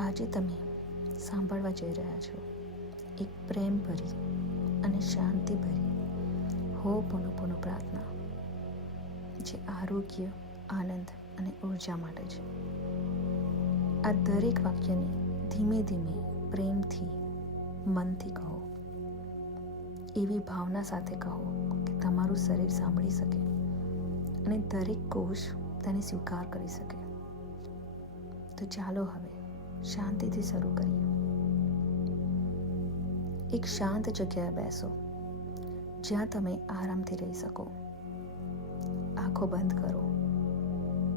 આજે તમે સાંભળવા જઈ રહ્યા છો. એક પ્રેમ ભરી અને શાંતિ ભરી હો પોનો પ્રાર્થના, જે આરોગ્ય, આનંદ અને ઊર્જા માટે છે. આ દરેક વાક્યને ધીમે ધીમે પ્રેમથી મનથી કહો. એવી ભાવના સાથે કહો કે તમારું શરીર સાંભળી શકે અને દરેક કોષ તેને સ્વીકાર કરી શકે. તો ચાલો હવે શાંતિથી શરૂ કરીએ. એક શાંત જગ્યાએ બેસો, જ્યાં તમે આરામથી રહી શકો. આંખો બંધ કરો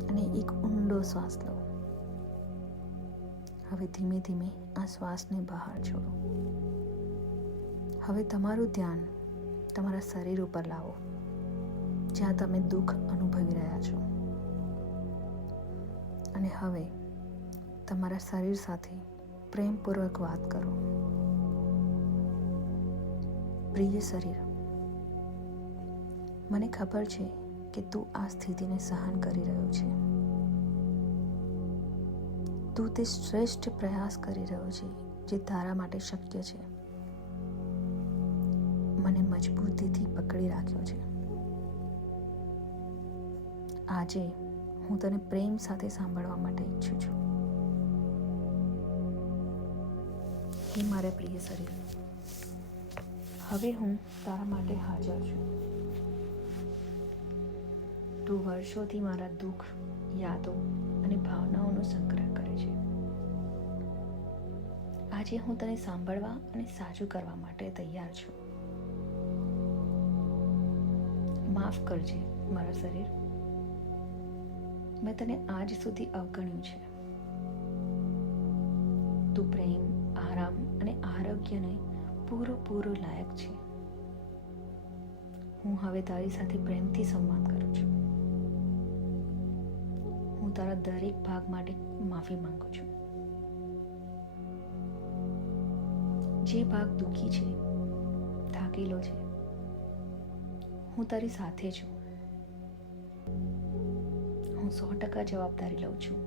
અને એક ઊંડો શ્વાસ લો. હવે ધીમે ધીમે આ શ્વાસને બહાર છોડો. હવે તમારું ધ્યાન તમારા શરીર ઉપર લાવો, જ્યાં તમે દુઃખ અનુભવી રહ્યા છો. અને હવે તમારા શરીર સાથે પ્રેમપૂર્વક વાત કરો. પ્રિય શરીર, મને ખબર છે કે તું આ સ્થિતિને સહન કરી રહ્યો છે. તું તે શ્રેષ્ઠ પ્રયાસ કરી રહ્યો છે જે તારા માટે શક્ય છે. મને મજબૂતીથી પકડી રાખ્યો છે. આજે હું તને પ્રેમ સાથે સાંભળવા માટે ઈચ્છું છું. હે મારા પ્રિય શરીર. હવે હું તારા માટે હાજર છું. તું વર્ષોથી મારા દુઃખ, યાદો અને ભાવનાઓનો સંગ્રહ કરે છે. આજે હું તને સાંભળવા અને સાજું કરવા માટે તૈયાર છું. માફ કરજે મારા શરીર. મેં તને આજ સુધી અવગણ્યું છે. તું પ્રેમ આરામ અને આરોગ્યને પૂરો પૂરો લાયક છે. હું હવે તારી સાથે પ્રેમથી સંવાદ કરું છું. હું તારા દરેક ભાગ માટે માફી માંગુ છું. જે ભાગ દુઃખી છે, થાકેલો છે, હું તારી સાથે છું. હું સો ટકા જવાબદારી લઉં છું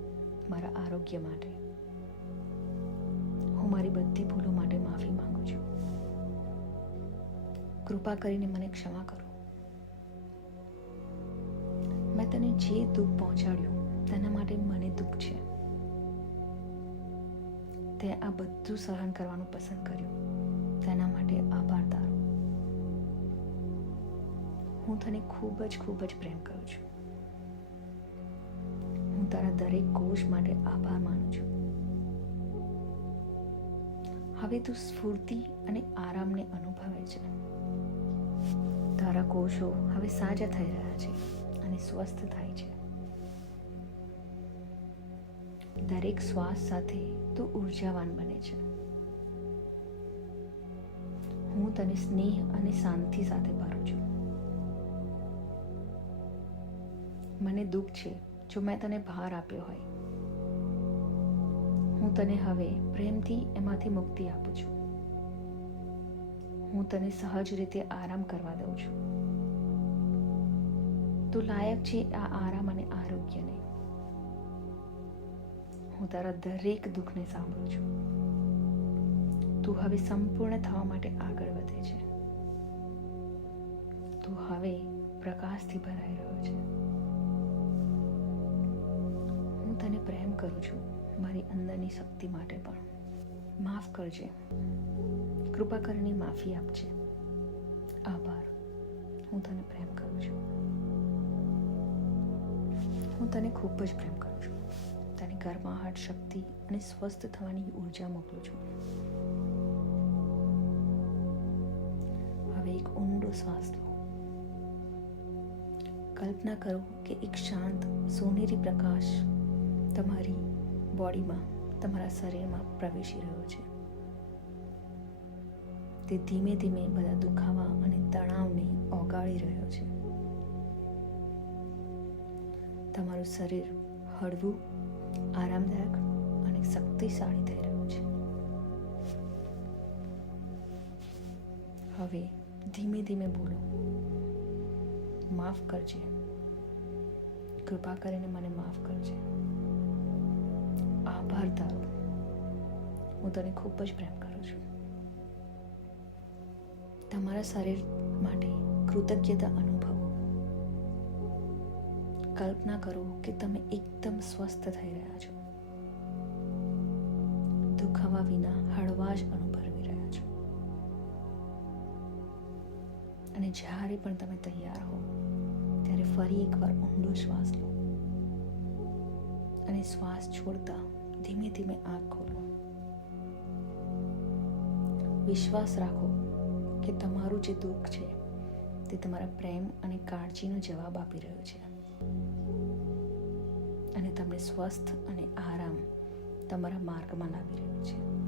મારા આરોગ્ય માટે. હું મારી બધી ભૂલો માટે માફી માંગુ છું. કૃપા કરીને મને ક્ષમા કરો. મેં તને જે દુઃખ પહોંચાડ્યું, તેના માટે મને દુઃખ છે. તે આ બધું સહન કરવાનું પસંદ કર્યું. તેના માટે આભાર તારો. હું તને ખૂબ જ ખૂબ જ પ્રેમ કરું છું. હું તારા દરેક કોષ માટે આભાર માનું છું. હવે તું સ્ફૂર્તિ અને આરામને અનુભવે છે. તારા કોષો હવે સાજા થઈ રહ્યા છે અને સ્વસ્થ થાય છે. દરેક શ્વાસ સાથે તું ઉર્જાવાન બને છે. હું તને સ્નેહ અને શાંતિ સાથે ભરું છું. મને દુઃખ છે જો મેં તને ભાર આપ્યો હોય. હું તને હવે પ્રેમથી એમાંથી મુક્તિ આપું છું. હું તને સહજ રીતે આરામ કરવા દઉં છું. તું લાયક છે આ આરામ અને આરોગ્યને. હું તારા દરેક દુઃખને સાંભળું છું. તું હવે સંપૂર્ણ થવા માટે આગળ વધે છે. તું હવે પ્રકાશથી ભરાઈ રહ્યો છે. હું તને પ્રેમ કરું છું. મારી અંદરની શક્તિ માટે પણ. માફ કરજે. કૃપા કરીને માફી આપજે. આભાર. હું તને પ્રેમ કરું છું. હું તને ખૂબ જ પ્રેમ કરું છું. તને ગરમાહટ શક્તિ અને સ્વસ્થ થવાની ઊર્જા મોકલું છું. હવે એક ઊંડો શ્વાસ લો. કલ્પના કરો કે એક શાંત, સોનેરી પ્રકાશ તમારી બોડીમાં તમારા શરીરમાં પ્રવેશી રહ્યો છે. તે ધીમે ધીમે બધા દુખાવા અને તણાવને ઓગાળી રહ્યો છે. તમારું શરીર હળવું, આરામદાયક અને શક્તિશાળી થઈ રહ્યું છે. હવે ધીમે ધીમે બોલો. માફ કરજે. કૃપા કરીને મને માફ કરજે. આભાર તારો. હું તને ખૂબ જ પ્રેમ કરું છું. તમારા શરીર માટે કૃતજ્ઞતા અનુભવો. કલ્પના કરો કે તમે એકદમ સ્વસ્થ થઈ રહ્યા છો. દુખાવા વિના હળવાશ અનુભવી રહ્યા છો. અને જ્યારે પણ તમે તૈયાર હો, ત્યારે ફરી એકવાર ઊંડો શ્વાસ લો. અને શ્વાસ છોડતા ધીમે આંખ ખોલો. વિશ્વાસ રાખો કે તમારું જે દુઃખ છે, તે તમારા પ્રેમ અને કાળજીનો જવાબ આપી રહ્યો છે. અને તમને સ્વસ્થ અને આરામ તમારા માર્ગમાં લાવી રહ્યો છે.